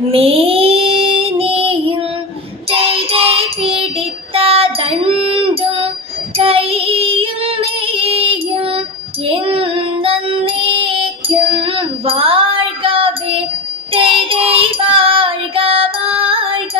മേനിയും പിടിത്ത ദണ്ടും കൈയും മേയും എന്നേക്കും വാഴ്കവേ. വാഴ്ക വാഴ്ക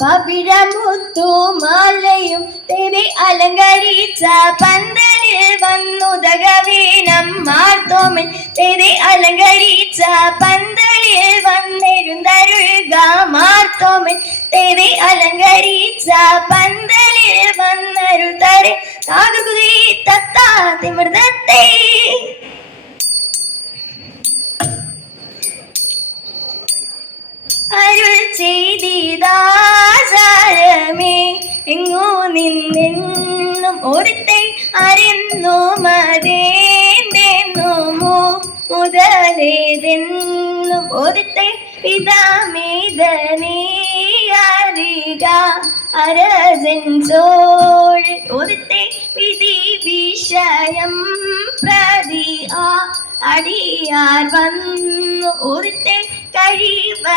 പവിഴമുത്തുമാലയും തെരി അലങ്കരിച്ച പന്തലിൽ വന്നുതകവീനം മാർത്തോമൻ തെരി അലങ്കരിച്ച പന്തലിൽ വന്നിരുന്നരുക മാർത്തോമൻ തെരി അലങ്കരിച്ച പന്തലിൽ വന്നരുതരെ താകുകീ തത്താതി തിമൃതത്തെ അരുൾ ചെയ്തിതാചാരമേ എങ്ങോ നിന്നെന്നും ഒരുത്തെ അറിയുന്നു മതേന്തെന്നുമോ മുതലേതെന്നും ഒരുത്തെ പിതാമേതനേ അറിക അരജൻ ചോൾ ഒരുത്തെ വിധി വിഷയം പ്രതി ആ അടിയാർ വന്നു ഉറുത്തെ കഴിവതിനൗവനമേ.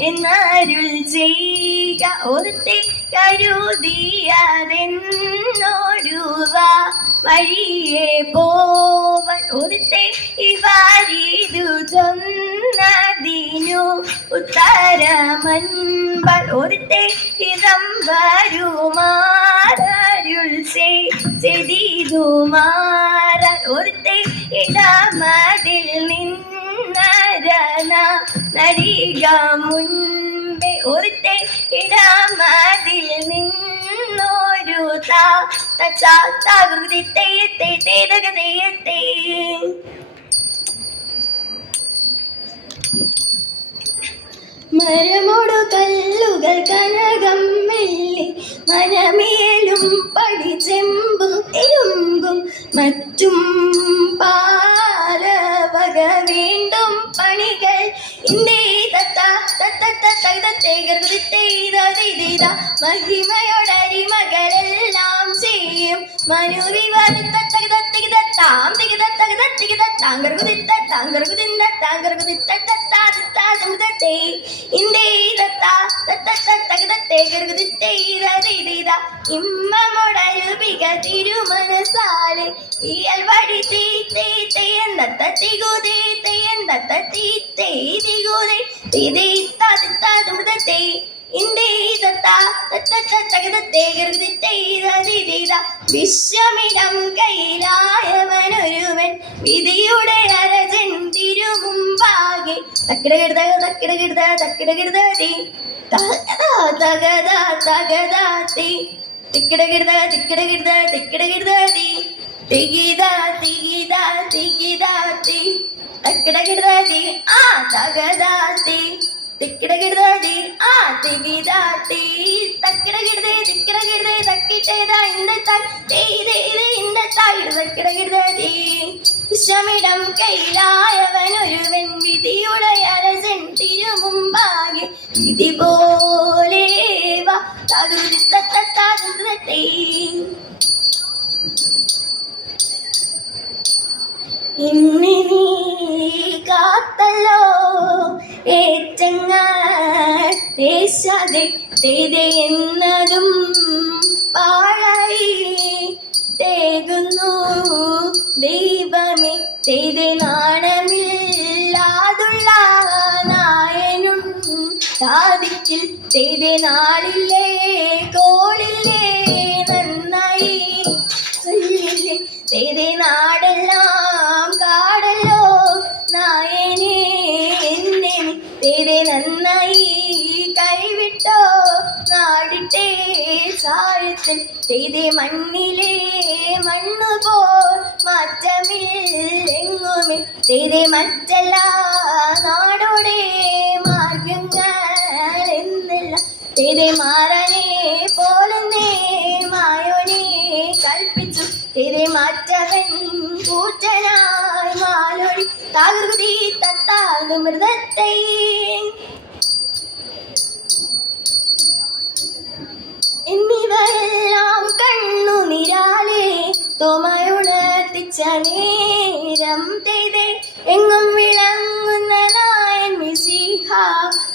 എന്നരുൾ ചെയ്യുക ഒരുത്തെ കരുതിയതെന്നോരുവ വഴിയെ പോവൻ ഒരുത്തെ ഇവരിതു ചൊന്നതിനു ഉത്തരമൻപൾ ഒരുത്തെ ഇതം വരുമാരരുൾ ചെയ്തിതുമാരൻ ഒരുത്തെ ഇടമതിൽ നിന്നരന നരിക മുൻപേ ഒരുത്തെ ഇടമതിൽ നിന്നൊരു താകൃതി തെയ്യത്തെ തേതക തെയ്യത്തെ. മരമോടു കല്ലുകൾ കനകം മെല്ലി മനമേലും പടി ചെമ്പും ഇരുമ്പും മറ്റും പാലവക വീണ്ടും പണികൾ. ഇന്ദേ തത്ത തത്ത താം തികിത തകിത തികിത താങ്കർകുതിത്ത താങ്കർകുതിന്ത താങ്കർകുതിത്ത തത്താ തിത്താ തമുതത്തെ ഇന്ദേ തത്ത. തത്ത തകിതത്തെ ഗർഗുതിത്തെ ഇതീത ഇമ്മമോടരുപിക തിരുമനസാലെ ഇയൽ വഴി തീ തേ തെയ്യന്തത്ത തികുതേ തെയ്യന്തത്ത തീ തേ തികുതേ തിതേ താ തമുതത്തെ വിശ്വമിടം കയ്യിലായവനൊരുവൻ വിധിയുടെ അരജൻ തിരുമുമ്പാകെ. തക്കിടകിടുത തക്കിടകിടുത തക്കിടകിടുതീ തകതാ തകതാ തകതാത്തി തിക്കിടകിടുത തിക്കിടകിടുത തിക്കിടകിടുതീ തികിത തികിത തികിതാത്തി തക്കിടകിടുതീ ആ തകതാത്തി തിക്കിടകിടതി ആ തികിതാത്തി തക്കിടകിടതേ തിക്കിടകിടതേ തക്കിട്ടേതാ ഇന്നത്താ തേതേ ഇന്നത്താ തക്കിടകിടതി വിശ്വമിടം കയ്യിലായവൻ ഒരുവൻ വിധിയുടെ അരസൻ തിരുമുമ്പാകെ. വിധി പോലെ തകൃതി തത്തേ ഇന്ന് കാത്തല്ലോ. ഏറ്റങ്ങ ദേശാതെ എന്നതും പാഴായി തേകുന്നു. ദൈവമേ തേതെ നാണമില്ലാതുള്ള നായനും സാധിച്ചിൽ തേതെ നാളില്ലേ? മണ്ണിലെ മണ്ണു പോൽ മാറ്റമില്ലെങ്ങുമിട്ടേ മറ്റല്ല നാടോടെ മാർഗങ്ങൾ എന്നില്ല ചെയ്തേ മാറനെ പോലെന്നേ മായോനെ കൽപ്പിച്ചു. ചെയ്തേ മാറ്റവൻ കൂറ്റനായി മാലോടി താകൃതി തത്താത് എന്നിവരെല്ലാം കണ്ണു നിരാലേ തോമയുണർത്തിച്ച നേരം തേതേ എങ്ങും വിളങ്ങുന്ന നായൻ മിശിഹ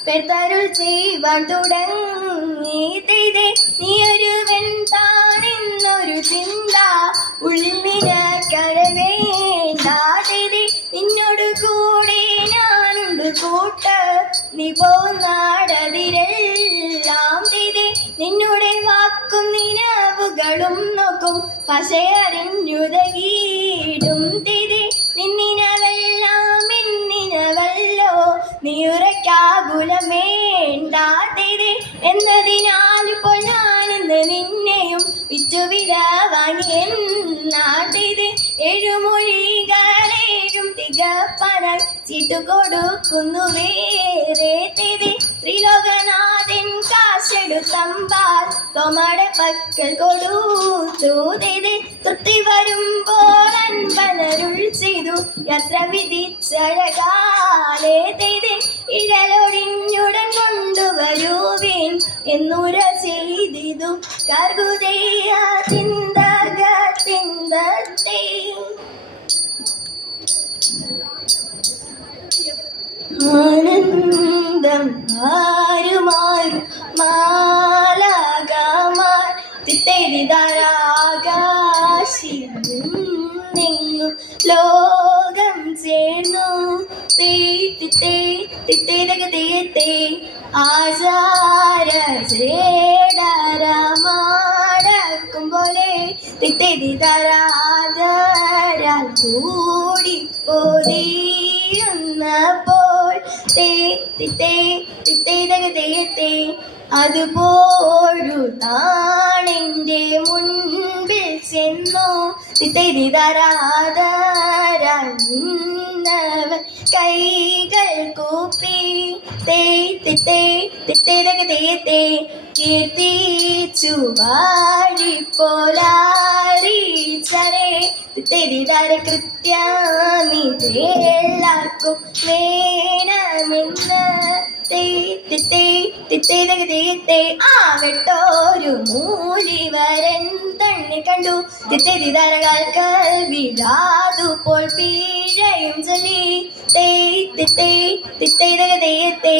പെരുത്തരുൾ ചെയ്യുവാൻ തുടങ്ങി തേതേ നീ ഒരു താണെന്നൊരു ചിന്ത ഉള്ളിൽ നിനക്കഴവേണ്ട തെയ്തേ. നിന്നോട് കൂടെ ഞാനുണ്ട് കൂട്ട് നീ പോന്നാടതിരെല്ലാം തേതേ വാക്കും നിലവുകളും നോക്കും. പശയറിഞ്ഞുതകീടും തിരി. നിന്നിനവെല്ലാം എന്നിനവല്ലോ നീ തിരി. എന്നതിനാൽ ഇപ്പോൾ ഞാനിന്ന് നിന്നെയും വിച്ചുവില വാങ്ങി തിരി. എഴുമൊഴികളേഴും തികപ്പനായി ചീട്ടു കൊടുക്കുന്നു വേറെ തിരി ത്രിലോകനാഥൻ കാശെടുത്തമ്പാൽ തോമയുടെ പക്കൽ കൊടുത്തു തേത് തൃപ്തി വരുമ്പോൾ അൻപനരുൾ ചെയ്തു. യത്ര വിധിച്ചഴകാലേ തേത് ഇഴലൊടിഞ്ഞുടൻ കൊണ്ടുവരുവേൻ. എന്നുര ചെയ്തിതു കർഗുദയ ചിന്തക ആനന്ദം ആരുമാരും മാലാകമാർ തിത്തേരിതാരാകാശിങ്ങും ലോകം ചേർന്നു. തിത്തേതകതയത്തെ ആചാര ചേടരമാടക്കും പോലെ തിത്തേരിതാരാധരാൽ കൂടി പൊതിയുന്നപ്പോൾ തേ തിത്തേ താണെന്റെ മുൻപിൽ ചെന്നു തിത്തേതിതാരാധരാന്നവൻ കൈകൾ കൂപ്പി തേ തിത്തേ തിത്തേതകതയത്തെ കീർത്തിച്ചു തിത്തേതിതാര കൃത്യമിതെല്ലാവർക്കും വേണമെന്ന് ആകട്ടോരു മൂലിവരൻ തന്നെ കണ്ടു തിത്തേതിതാരകാൽക്ക് വിടാതുപോൾ പീഴയും ചൊല്ലി തേ തിത്തേ തിത്തേതകതയത്തെ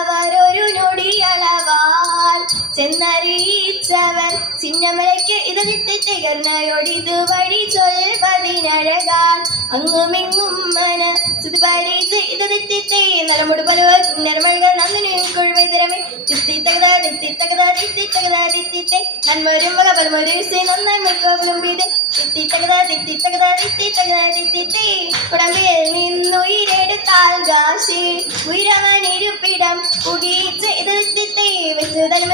നൊടിയളവാൽ ചിഹ്നമലയ്ക്ക് ഇത് ഇത് വഴി ചൊൽപതിനഴകാൻ അങ്ങുമിങ്ങും ഇത് തിത്തിത്തെ നരമുട് പലവ നരമഴകൾ നന്ദിനും കൊഴുവൈതരമേ തിത്തി തകത തിത്തി തകത തിത്തി തകത തിത്തിത്തെ ഇത് തിത്തിത്തെ